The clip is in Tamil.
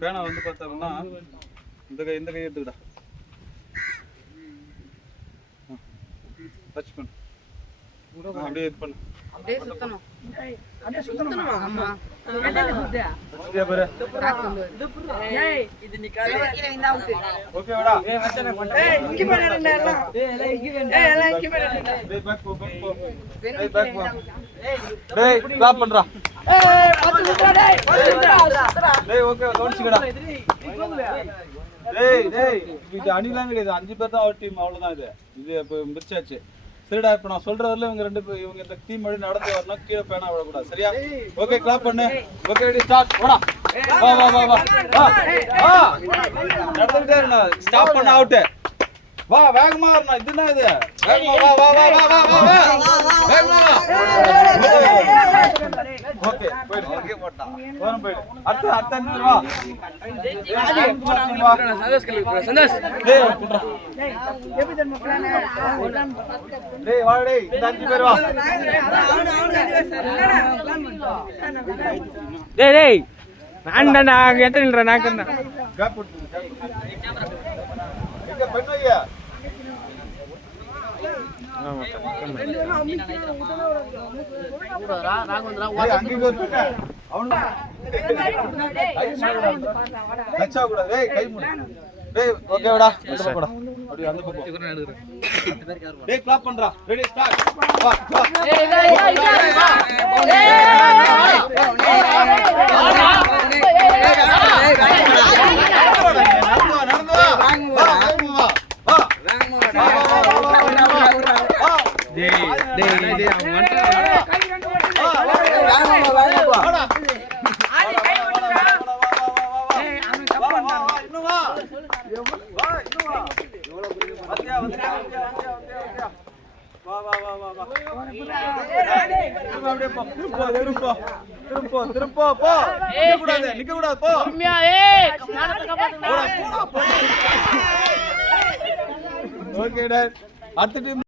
பேனா வந்து பார்த்தோம்னா இந்த கை எடுத்துக்கடா. டச் பண்ணு. அப்படியே இது பண்ணு. அப்படியே சுத்தணும். அப்படியே சுத்தணுமா? ஆமா. சரியா பாரு. ஏய் இது நீ கீழ இந்த அவுட். ஓகேவாடா? இங்க போறடா எல்லாம். எல்லாம் இங்க போறடா. டேய் பேக் போ. டேய் பேக் போ. டேய் கிளாப் பண்றா. பத்து சுத்தடா டேய். சுத்தடா. டேய் ஓகே கவுன்சிங்கடா. டேய் இது அணிலாம் கிடையாது. 5 பேர் தான் ஒரு டீம், அவ்வளவுதான் இது. இது இப்ப மிர்ச்சாச்சு. சரிடா, இப்ப நான் சொல்ற வரல இவங்க இந்த டீம் வழி நடந்து வரணும். கீழே பேனா விடக்கூடாது. சரியா? ஓகே கிளாப் பண்ணு. Okay ready start. போடா. வா நடந்துட்டே இருங்க. ஸ்டாப் பண்ண அவுட். வா வேகமா வரணும். இதுனா இது வேகமா வா வேகமா. ஓகே போய்டு. ஓகே போடா. போறோம் போய்டு. அடுத்து நின்னு வா. சந்தோஷ் டேய் குட்றா. எப்படி தன் மக்களானே டேய் வா டேய். இந்த 5 பேர் வா. டேய் நான் எட்ட நில்ற நான் கண்ணா கேப் போடு. இங்க பண்ணையா. ஆமா ஓகேடா அப்படியே அந்த பக்கம் டேய் கிளாப் பண்றா. Ready start. வா நிக்க கூடாது போ. ஓகே அடுத்த டீம்